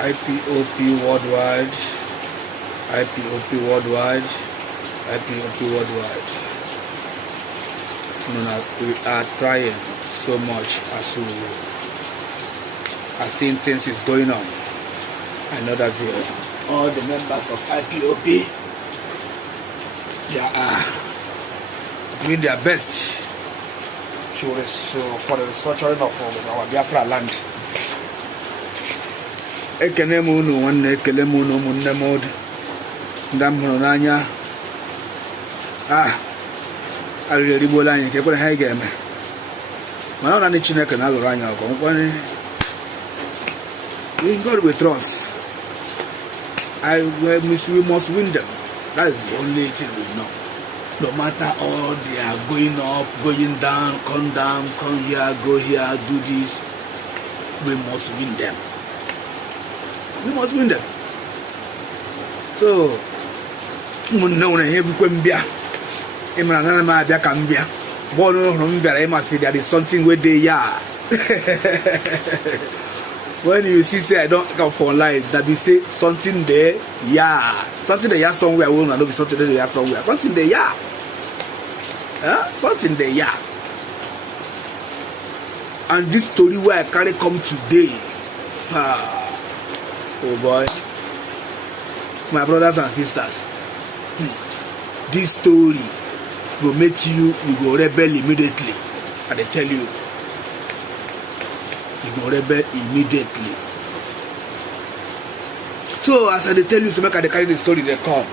IPOP worldwide, IPOP worldwide, IPOP worldwide. We are trying so much as we are seeing things is going on. I know that all the members of IPOP, they are doing their best for the restructuring of our Biafra land. Ekene mu unu nwanne, ekele mu unu ụmụnne m ndị m hụrụ n'anya. Arịrị erigbola anyị, ka ekwere ha ga-eme. Mana ọ na Chineke na-alụrụ anyị ọgụ. In God we trust. We must win them. That is the only thing we know. No matter all they are going up, going down, come here, go here, do this, we must win them. We must win them. So, there is something where they are. When you see, I don't come for life, that we say something there, yeah. Something there, somewhere, will not be something there, somewhere. Something there, yeah. Something there, yeah. And this story where I carry come today, oh boy, my brothers and sisters, this story will make you go rebel immediately. I tell you, you go rebel immediately. So as I tell you, so make I carry the story they come.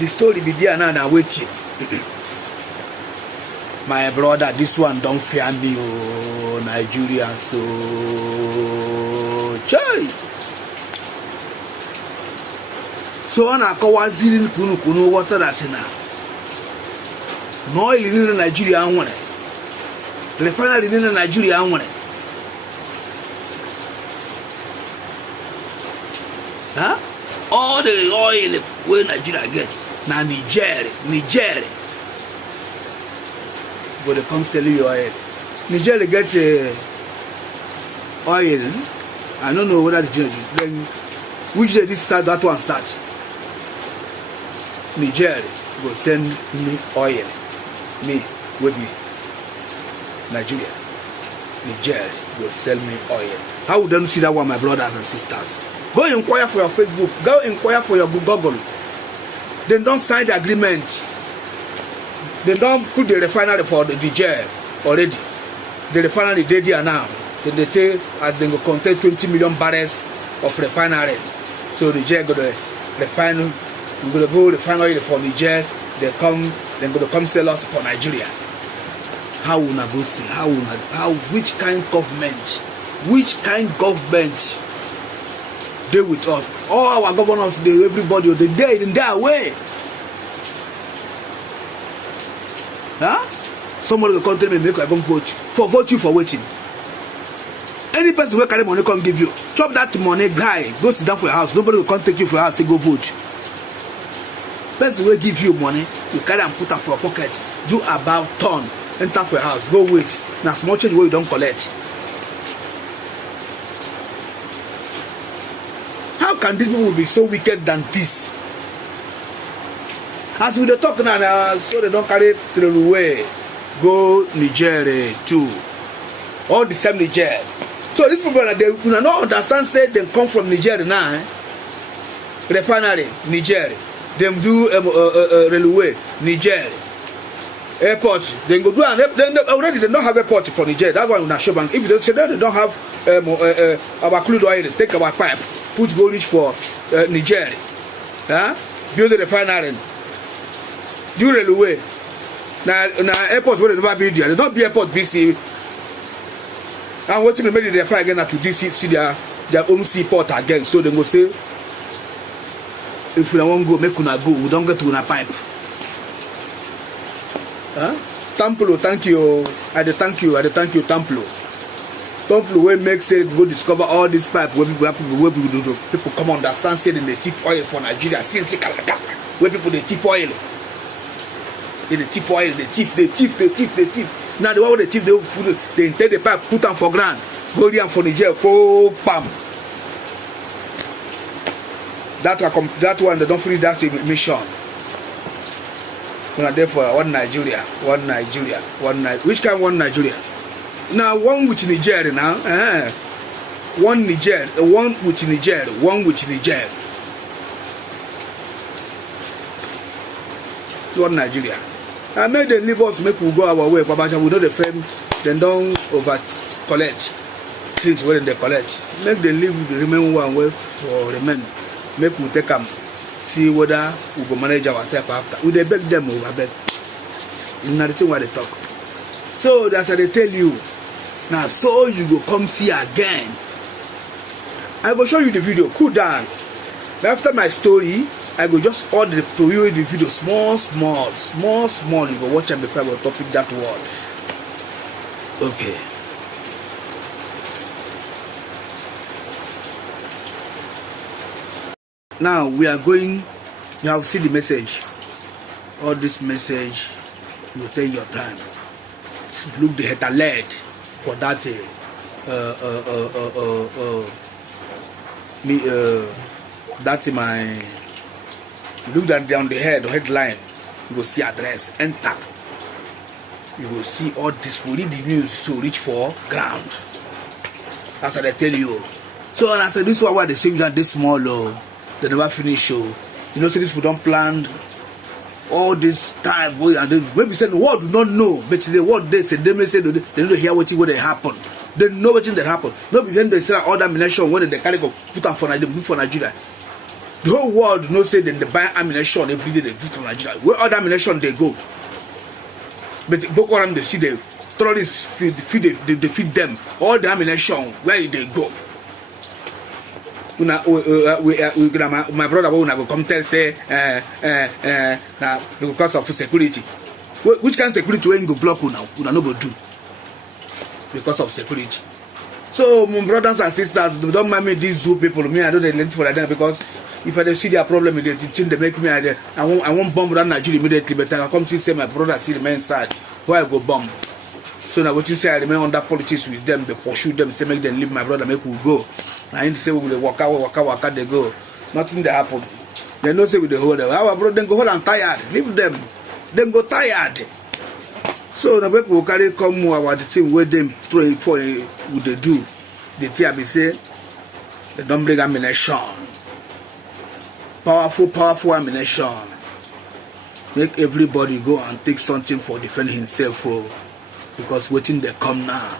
The story be there now and waiting. My brother, this one don't fear me, oh Nigerian, so chai. So on a kawaziri kunu water that's in no in Nigeria one. Refinery in Nigeria one. Huh? All the oil where Nigeria get now Nigeria. But they come sell you oil. Nigeria get oil. I don't know whether the then which day this start that one start. Nigeria go send me oil. Me with me. Nigeria will sell me oil. How would you see that one, my brothers and sisters? Go inquire for your Facebook. Go inquire for your Google. They don't sign the agreement. They don't put the refinery for the Niger already. The refinery they there now. They take as they go contain 20 million barrels of refinery. So Niger go to refine. We go to go refine oil for Niger. They come. Then go to come sell us for Nigeria. How will I go see? Which kind government they with us? All our governors, everybody, they there in their way. Huh? Somebody will come tell me, make I come vote you for waiting. Any person will carry money come give you. Chop that money, guy, go sit down for your house. Nobody will come take you for your house, say go vote. Person will give you money, you carry and put am for your pocket. Do about turn, enter for your house, go wait. Now small change where you don't collect. How can these people be so wicked than this? As we talk now, so they don't carry through the way, go Nigeria too. All the same Nigeria. So these people they do not understand, say they come from Nigeria now. Refinery, Nigeria. Them do railway, Nigeria. Airport, they go do and already they don't have airport for Nigeria. That one na show bank. If they say they don't have our crude oil, they take our pipe, put go reach for Nigeria. Huh? Build the refinery. Do railway. Now airport where they never build there. They don't be airport BC. And what to make the fly again to DC see their own seaport again. So they go say, if we don't go, make una go. We don't get to una pipe. Huh? Tamplo, thank you. I thank you, Tamplo. Tamplo will make say go discover all this pipe where people come understand say they cheap oil for Nigeria. Since where people they cheap oil. They cheap oil, they thief. Now the one with the thief, they take the pipe, put them for ground, go there for Nigeria, go pam. that one they don't free that mission. Una there for one Nigeria, one Nigeria, which kind one Nigeria? Now one with Nigeria now, one Niger, one with Niger, one with Niger. One Nigeria. I made them leave us, make we go our way, but we know the fame, then don't over collect things when they collect. Make them leave the remaining one way for remain. Make we take them. See whether we go manage ourselves after. We they beg them over beg. Nothing what they talk. So that's what they tell you. Now so you go come see again. I will show you the video. Cool down. After my story, I go just order to you the video small. You go watch them before I go topic that word. Okay. Now we are going, you have seen the message. All this message will take your time. Look the head alert for that that's my look that down the headline, you will see address, enter. You will see all this, we read the news so reach for ground. That's what I tell you. So and I said this one why they say that this small they never finish. You know, so these people don't plan all this time. And maybe say the world do not know, but the word they say, they may say they don't hear what they happen. They know what that happen. Not when they say all that ammunition when they carry go put on for Nigeria. The whole world knows say then they buy ammunition every day they put on Nigeria. Where other ammunition they go? But Boko Haram they see the terrorists feed them all the ammunition where they go. My brother will come tell say because of security. Which kind of security when you go block now? Una no go do because of security. So my brothers and sisters, don't mind me these zoo people. Me I don't let for that because if I see their problem, they make me I won't bomb that Nigeria immediately. But I come to say my brother see remain sad. Why I go bomb? So now what you say I remain under politics with them. They pursue them, say make them leave my brother, make we go. I ain't say we will walk out, they go. Nothing that happen. They don't say with the hold them. Our brother then go hold and tired. Leave them. Then go tired. So the people will carry come more about the thing where them throwing for what they do. The TRB say they don't bring ammunition. Powerful ammunition. Make everybody go and take something for defend himself for because waiting they come now.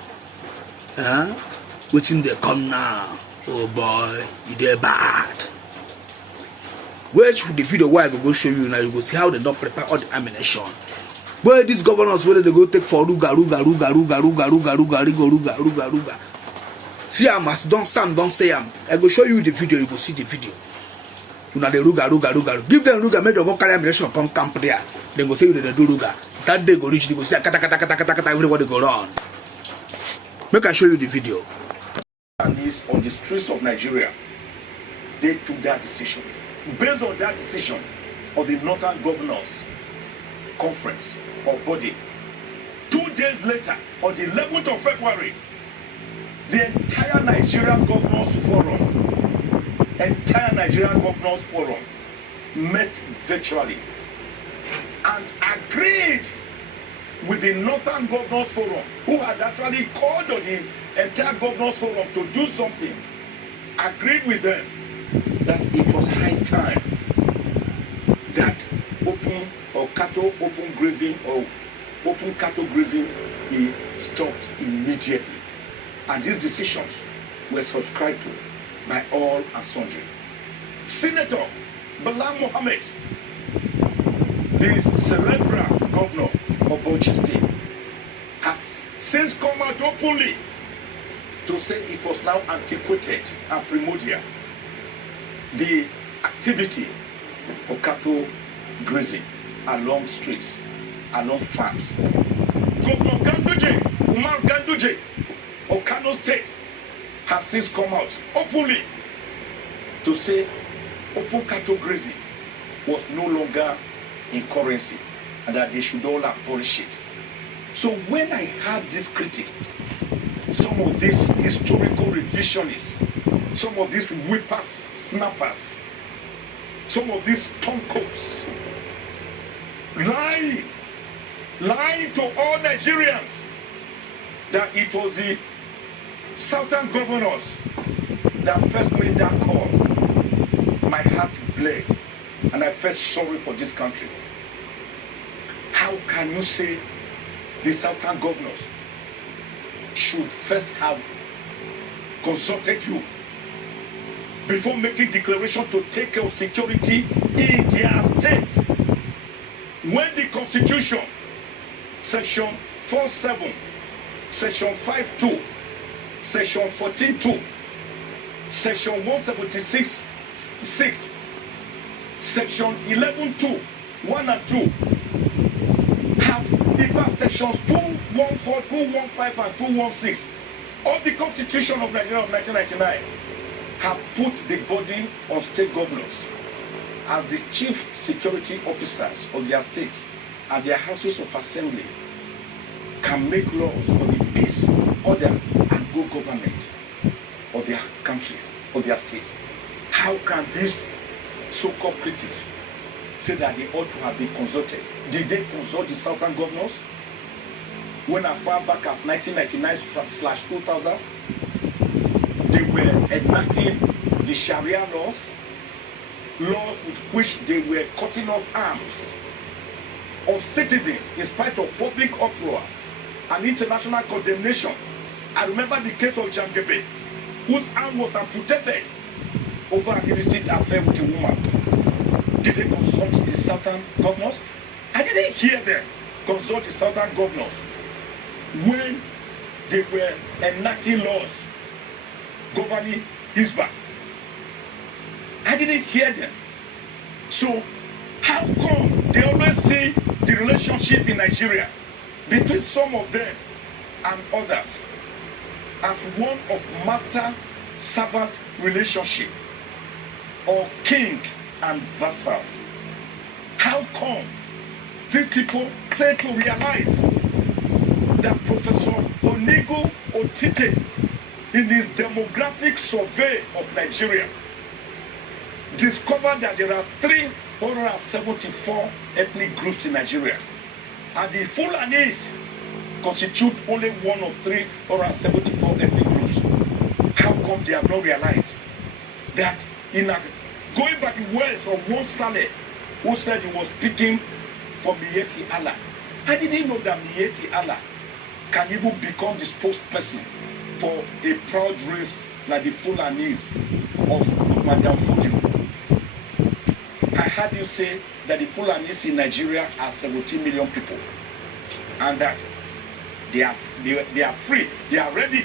Waiting they come now. Oh boy, they're bad. Which the video where I go show you now, you go see how they don't prepare all the ammunition. Where these governors, where they go take for ruga. See, I must don't stand, don't say I go show you the video, you go see the video. You know the ruga. Give them ruga, make them go carry ammunition, come camp there. Then go say you they do ruga. That day go reach, they go see kata, everybody go run. Make I show you the video. And this on the streets of Nigeria, they took that decision. Based on that decision of the Northern Governors Conference or body, 2 days later, on the 11th of February, the entire Nigerian Governors Forum met virtually and agreed with the Northern Governors Forum, who had actually called on the entire Governors Forum to do something, agreed with them that it was high time that open cattle grazing be stopped immediately. And these decisions were subscribed to by all and sundry. Senator Bala Mohammed, the cerebral governor of Bauchi State, has since come out openly to say it was now antiquated and primordial, the activity of cattle grazing along streets, along farms. Governor Umar Ganduje of Kano State has since come out openly to say open cattle grazing was no longer in currency and that they should all abolish it. So when I have this critic, some of these historical revisionists, some of these whippers, snappers, some of these turncoats lying to all Nigerians that it was the southern governors that first made that call. My heart bled, and I felt sorry for this country. How can you say the southern governors should first have consulted you before making declaration to take care of security in their state? When the Constitution, Section 47, Section 52, Section 14.2, Section 176, 6, Section 11.2, 1 and 2, have different sections 214, 215, and 216 of the Constitution of Nigeria of 1999 have put the body of state governors as the chief security officers of their states and their houses of assembly can make laws for the peace, order, and good government of their countries, of their states. How can these so-called critics say that they ought to have been consulted? Did they consult the southern governors when as far back as 1999/2000 they were enacting the Sharia laws with which they were cutting off arms of citizens in spite of public uproar and international condemnation? I remember the case of Jangebe, whose arm was amputated over an illicit affair with a woman. Did they consult the southern governors? I didn't hear them consult the southern governors when they were enacting laws governing Hisbah. I didn't hear them. So how come they always see the relationship in Nigeria between some of them and others as one of master-servant relationship or king and vassal? How come these people fail to realize that Professor Onigo Otite, in his demographic survey of Nigeria, discovered that there are 374 ethnic groups in Nigeria, and the Fulanis constitute only one of 374 ethnic groups? How come they have not realized that going back to words of one Saleh who said he was speaking for Miyetti Allah? I didn't know that Miyetti Allah can even become the spokesperson for a proud race like the Fulanis of Madam Fuji. I heard you say that the Fulanis in Nigeria are 17 million people, and that they are free, they are ready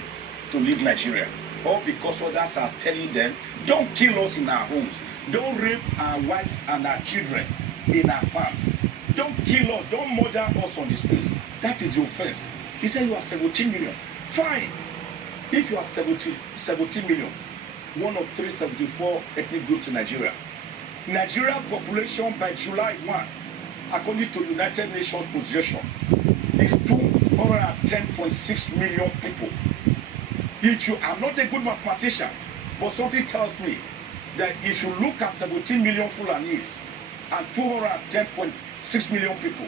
to leave Nigeria, all because others are telling them, don't kill us in our homes, don't rape our wives and our children in our farms, don't kill us, don't murder us on the streets. That is the offense. He said you are 17 million. Fine. If you are 17 million, one of 374 ethnic groups in Nigeria, Nigeria population by July 1, according to United Nations projection, is 210.6 million people. If you are not a good mathematician, but something tells me that if you look at 17 million Fulanis and 210.6 million people,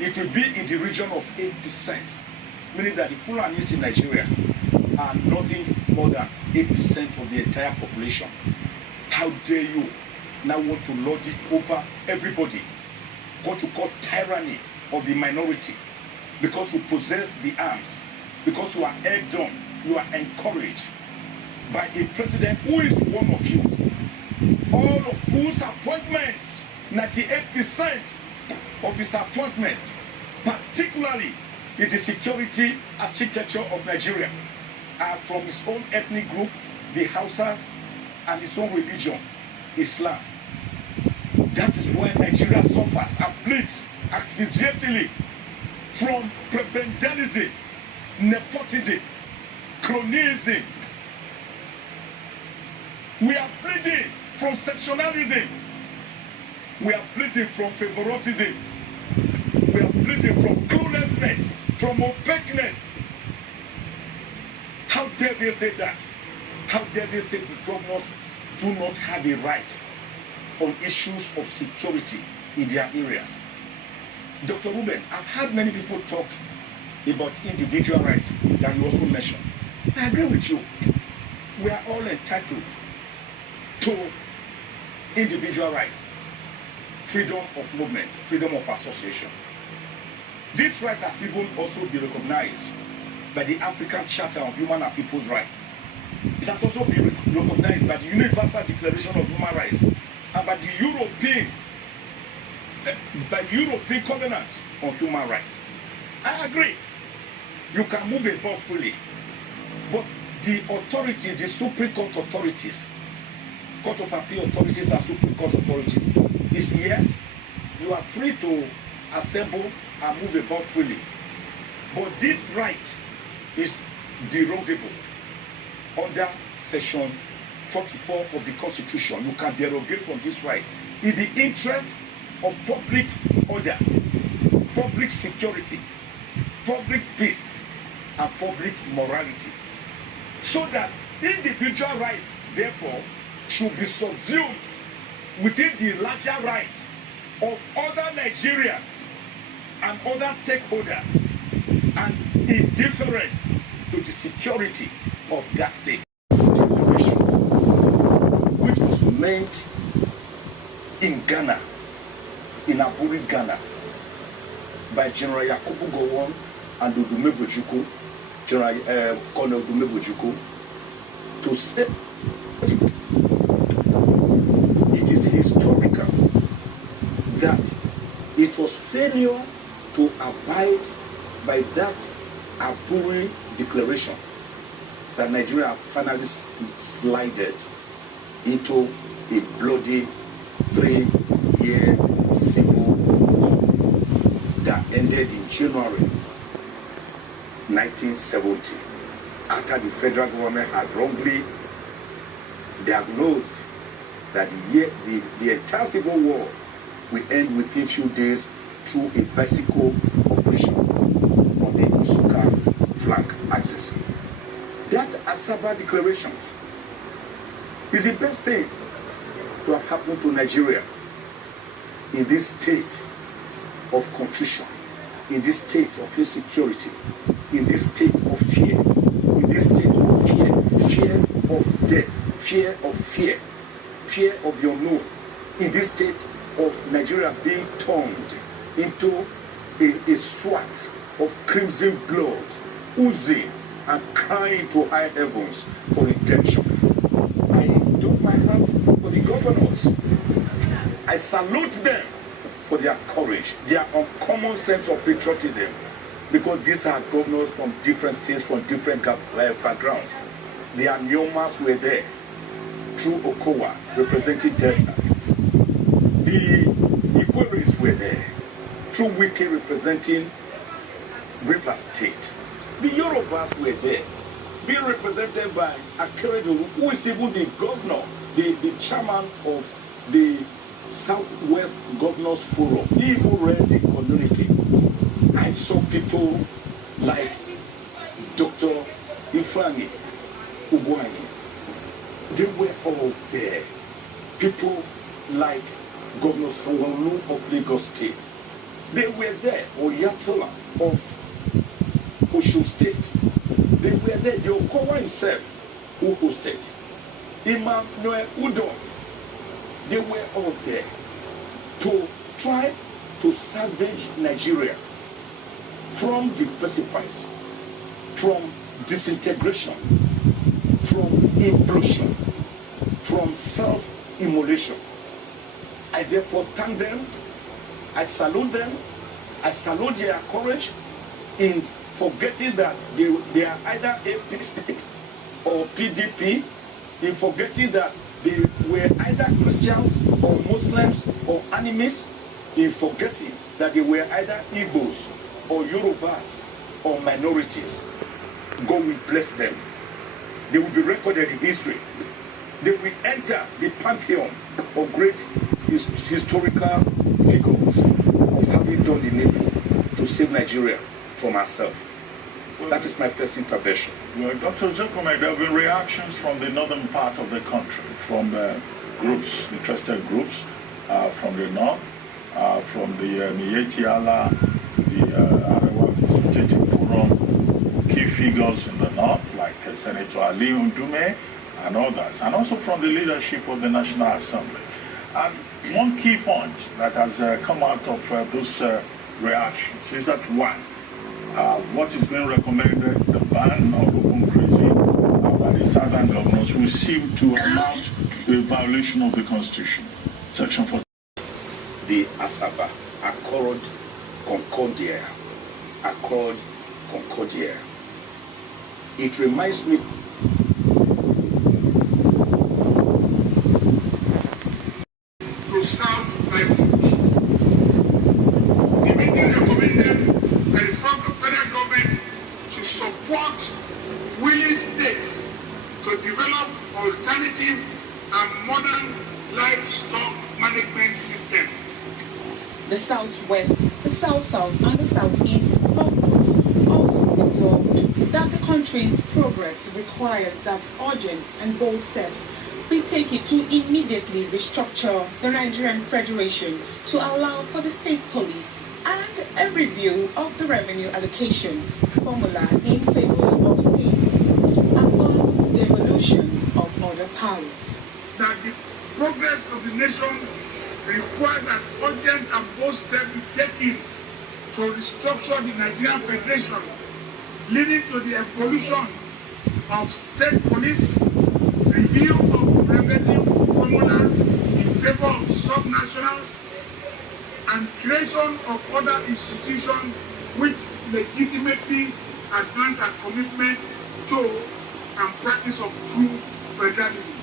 it will be in the region of 8%, meaning that the Fulanis in Nigeria are nothing more than 8% of the entire population. How dare you now want to lord it over everybody, what you call tyranny of the minority, because you possess the arms, because you are egged on, you are encouraged by a president who is one of you, all of whose appointments, 98% of his appointments, particularly in the security architecture of Nigeria, are from his own ethnic group, the Hausa, and his own religion, Islam. That is why Nigeria suffers and bleeds asphyxiatingly from prebendalism, nepotism, cronyism. We are bleeding from sectionalism. We are bleeding from favoritism. We are bleeding from cluelessness, from opaqueness. How dare they say that? How dare they say the governors do not have a right on issues of security in their areas. Dr. Ruben, I've heard many people talk about individual rights that you also mentioned. I agree with you. We are all entitled to individual rights, freedom of movement, freedom of association. This right has even also been recognized by the African Charter of Human and People's Rights. It has also been recognized by the Universal Declaration of Human Rights and by the European Covenant on Human Rights. I agree. You can move about freely, but the authorities, the Supreme Court authorities, Court of Appeal authorities and Supreme Court authorities, is yes, you are free to assemble and move about freely. But this right is derogable under Section 44 of the Constitution. You can derogate from this right in the interest of public order, public security, public peace, and public morality. So that individual rights, therefore, should be subsumed within the larger rights of other Nigerians and other stakeholders, and indifference to the security of that state. Declaration, which was meant in Ghana, in Aburi, Ghana, by General Yakubu Gowon and Odume Bojuko, General Colonel Odume Bojuko, to say it is historical that it was failure to abide by that Aburi declaration that Nigeria finally slided into a bloody 3-year civil war that ended in January 1970, after the federal government had wrongly diagnosed that the entire civil war will end within a few days through a bicycle operation on the Isuka flank axis. That Asaba declaration is the best thing to have happened to Nigeria in this state of confusion, in this state of insecurity, in this state of fear, in this state of fear of death, fear of fear, fear of the unknown, in this state of Nigeria being turned into a swath of crimson blood, oozing and crying to high heavens for redemption. I do my heart for the governors. I salute them for their courage, their uncommon sense of patriotism, because these are governors from different states, from different backgrounds. The Anyomas were there, through Okowa, representing Delta. The Ikweris were there, through Wike, representing River State. The Yorubas were there, being represented by Akeredolu, who is even the governor, the chairman of the Southwest Governors Forum. He even read the community. I saw people like Dr. Ifeanyi Ugwuanyi. They were all there. People like Governor Sanwo-Olu of Lagos State. They were there. Oyatola of Osun State. They were there. The Okowa himself, who hosted. Emmanuel Udom. They were all there to try to salvage Nigeria from the precipice, from disintegration, from implosion, from self-immolation. I therefore thank them, I salute them, I salute their courage in forgetting that they are either APC or PDP, in forgetting that they were either Christians or Muslims or animists, in forgetting that they were either Igbos or Yorubas or minorities. God will bless them. They will be recorded in history. They will enter the pantheon of great historical figures of having done the needful to save Nigeria from ourselves. That is my first intervention. Well, Dr. Zekome, there have been reactions from the northern part of the country, from groups, interested groups, from the north, from the Mietiala, the Arewa Consultative Forum, key figures in the north, like Senator Ali Undume and others, and also from the leadership of the National Assembly. And one key point that has come out of those reactions is that one, what is being recommended, the ban of open grazing by the southern governors, will seem to amount to a violation of the Constitution. Section 4. The Asaba, Accord Concordia. Accord Concordia. It reminds me to sound like fools. The meeting recommended that the federal government should support willing states to develop alternative and modern livestock management system. The Southwest, the South-South and the Southeast governments also resolved that the country's progress requires that urgent and bold steps be taken to immediately restructure the Nigerian Federation to allow for the state police and a review of the revenue allocation formula in favor of states among the evolution of other powers. That the progress of the nation requires that urgent and bold steps be taken to restructure the Nigerian Federation, leading to the evolution of state police, review of revenue formula in favor of subnationals, and creation of other institutions which legitimately advance our commitment to and practice of true federalism.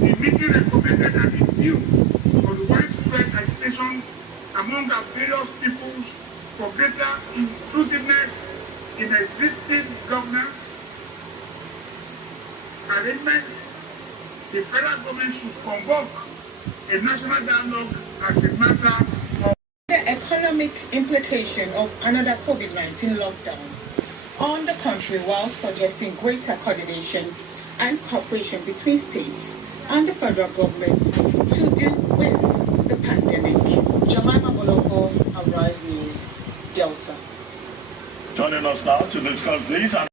The meeting recommended an review of the widespread agitation among our various peoples for greater inclusiveness in existing governance arrangement. The federal government should convoke a national dialogue as a matter of the economic implication of another COVID-19 lockdown on the country, while suggesting greater coordination and cooperation between states and the federal government to deal with the pandemic. Jemima Boloko, Arise News, Delta. Joining us now to discuss these and